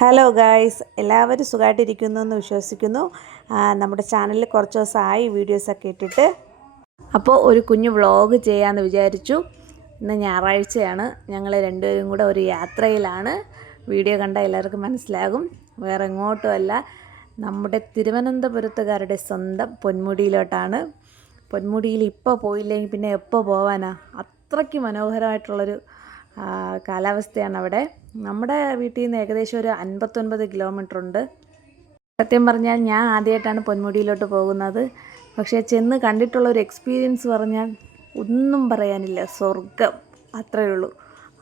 Hello guys, എല്ലാവരും സുഖമായിട്ടിരിക്കുന്നു എന്ന് വിശ്വസിക്കുന്നു. നമ്മുടെ ചാനലിൽ കുറച്ച് ദിവസമായി വീഡിയോസൊക്കെ ഇട്ടിട്ട്. അപ്പോൾ ഒരു കുഞ്ഞു വ്ളോഗ് ചെയ്യാമെന്ന് വിചാരിച്ചു. ഇന്ന് ഞായറാഴ്ചയാണ്, ഞങ്ങൾ രണ്ടുപേരും കൂടെ ഒരു യാത്രയിലാണ്. വീഡിയോ കണ്ടാൽ എല്ലാവർക്കും മനസ്സിലാകും, വേറെ എങ്ങോട്ടുമല്ല, നമ്മുടെ തിരുവനന്തപുരത്തുകാരുടെ സ്വന്തം പൊന്മുടിയിലോട്ടാണ്. പൊന്മുടിയിൽ ഇപ്പോൾ പോയില്ലെങ്കിൽ പിന്നെ എപ്പോൾ പോകാനാ? അത്രയ്ക്ക് മനോഹരമായിട്ടുള്ളൊരു കാലാവസ്ഥയാണ് അവിടെ. നമ്മുടെ വീട്ടിൽ നിന്ന് ഏകദേശം ഒരു 59 കിലോമീറ്റർ ഉണ്ട്. സത്യം പറഞ്ഞാൽ ഞാൻ ആദ്യമായിട്ടാണ് പൊന്മുടിയിലോട്ട് പോകുന്നത്. പക്ഷേ ചെന്ന് കണ്ടിട്ടുള്ളൊരു എക്സ്പീരിയൻസ് പറഞ്ഞാൽ ഒന്നും പറയാനില്ല, സ്വർഗം അത്രയേ ഉള്ളൂ.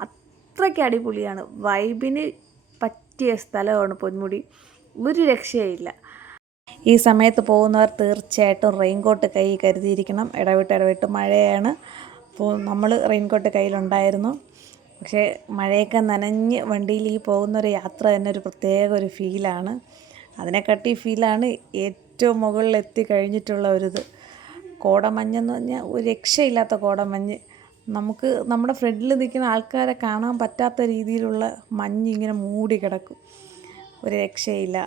അത്രയ്ക്ക് അടിപൊളിയാണ്, വൈബിന് പറ്റിയ സ്ഥലമാണ് പൊന്മുടി, ഒരു രക്ഷയില്ല. ഈ സമയത്ത് പോകുന്നവർ തീർച്ചയായിട്ടും റെയിൻകോട്ട് കൈ കരുതിയിരിക്കണം. ഇടവിട്ട് മഴയാണ്. അപ്പോൾ നമ്മൾ റെയിൻകോട്ട് കയ്യിലുണ്ടായിരുന്നു. പക്ഷേ മഴയൊക്കെ നനഞ്ഞ് വണ്ടിയിൽ ഈ പോകുന്നൊരു യാത്ര തന്നെ ഒരു പ്രത്യേക ഒരു ഫീലാണ്. അതിനെക്കാട്ടി ഫീലാണ് ഏറ്റവും മുകളിൽ എത്തിക്കഴിഞ്ഞിട്ടുള്ള ഒരിത്. കോടമഞ്ഞെന്ന് പറഞ്ഞാൽ ഒരു രക്ഷയില്ലാത്ത കോടമഞ്ഞ്. നമുക്ക് നമ്മുടെ ഫ്രണ്ടിൽ നിൽക്കുന്ന ആൾക്കാരെ കാണാൻ പറ്റാത്ത രീതിയിലുള്ള മഞ്ഞ് ഇങ്ങനെ മൂടി കിടക്കും, ഒരു രക്ഷയില്ല.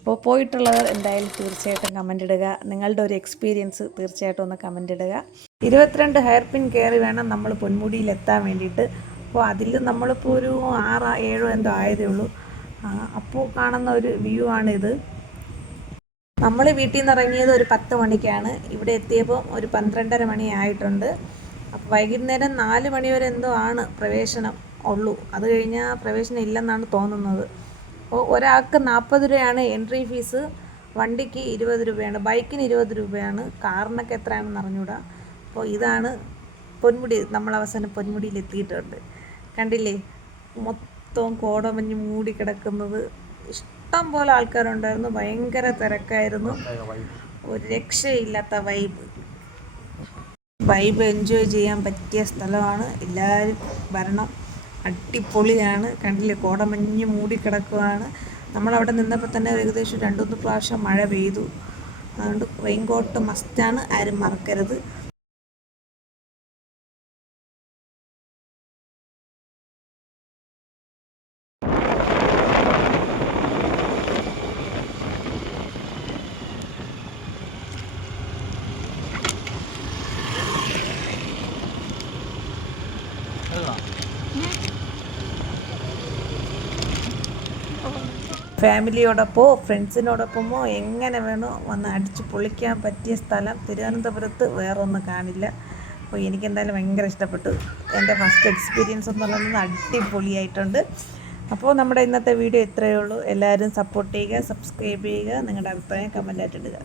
അപ്പോൾ പോയിട്ടുള്ളവർ എന്തായാലും തീർച്ചയായിട്ടും കമൻ്റ് ഇടുക. നിങ്ങളുടെ ഒരു എക്സ്പീരിയൻസ് തീർച്ചയായിട്ടും ഒന്ന് കമൻ്റ് ഇടുക. 22 ഹെയർ പിൻ കയറി വേണം നമ്മൾ പൊന്മുടിയിൽ എത്താൻ വേണ്ടിയിട്ട്. അപ്പോൾ അതിൽ നമ്മളിപ്പോൾ ഒരു 6-7 എന്തോ ആയതേ ഉള്ളൂ. അപ്പോൾ കാണുന്ന ഒരു വ്യൂ ആണിത്. നമ്മൾ വീട്ടിൽ നിന്ന് ഇറങ്ങിയത് ഒരു 10 മണിക്കാണ്. ഇവിടെ എത്തിയപ്പോൾ ഒരു 12:30 മണി ആയിട്ടുണ്ട്. അപ്പോൾ വൈകുന്നേരം 4 മണി വരെ എന്തോ ആണ് പ്രവേശനം ഉള്ളൂ. അത് കഴിഞ്ഞാൽ പ്രവേശനം ഇല്ലെന്നാണ് തോന്നുന്നത്. അപ്പോൾ ഒരാൾക്ക് 40 രൂപയാണ് എൻട്രി ഫീസ്. വണ്ടിക്ക് 20 രൂപയാണ്, ബൈക്കിന് 20 രൂപയാണ്, കാറിനൊക്കെ എത്രയാണെന്ന് അറിഞ്ഞൂടാ. അപ്പോൾ ഇതാണ് പൊന്മുടി. നമ്മൾ അവസാനം പൊന്മുടിയിൽ എത്തിയിട്ടുണ്ട്. കണ്ടില്ലേ, മൊത്തം കോടമഞ്ഞ് മൂടി കിടക്കുന്നത്. ഇഷ്ടം പോലെ ആൾക്കാരുണ്ടായിരുന്നു, ഭയങ്കര തിരക്കായിരുന്നു, ഒരു രക്ഷയില്ലാത്ത വൈബ് എൻജോയ് ചെയ്യാൻ പറ്റിയ സ്ഥലമാണ്. എല്ലാവരും വരണം, അടിപൊളിയാണ്. കണ്ടില്ലേ, കോടമഞ്ഞ് മൂടി കിടക്കുകയാണ്. നമ്മളവിടെ നിന്നപ്പോൾ തന്നെ ഏകദേശം 2-3 പ്രാവശ്യം മഴ പെയ്തു. അതുകൊണ്ട് റെയിൻകോട്ട് മസ്റ്റാണ്, ആരും മറക്കരുത്. ഫാമിലിയോടൊപ്പമോ ഫ്രണ്ട്സിനോടൊപ്പമോ എങ്ങനെ വേണോ വന്ന് അടിച്ച് പൊളിക്കാൻ പറ്റിയ സ്ഥലം തിരുവനന്തപുരത്ത് വേറൊന്നും കാണില്ല. അപ്പോൾ എനിക്കെന്തായാലും ഭയങ്കര ഇഷ്ടപ്പെട്ടു. എൻ്റെ ഫസ്റ്റ് എക്സ്പീരിയൻസ് എന്ന് പറയുന്നത് അടിപൊളിയായിട്ടുണ്ട്. അപ്പോൾ നമ്മുടെ ഇന്നത്തെ വീഡിയോ ഇത്രയേ ഉള്ളൂ. എല്ലാവരും സപ്പോർട്ട് ചെയ്യുക, സബ്സ്ക്രൈബ് ചെയ്യുക, നിങ്ങളുടെ അഭിപ്രായം കമൻ്റായിട്ട് ഇടുക.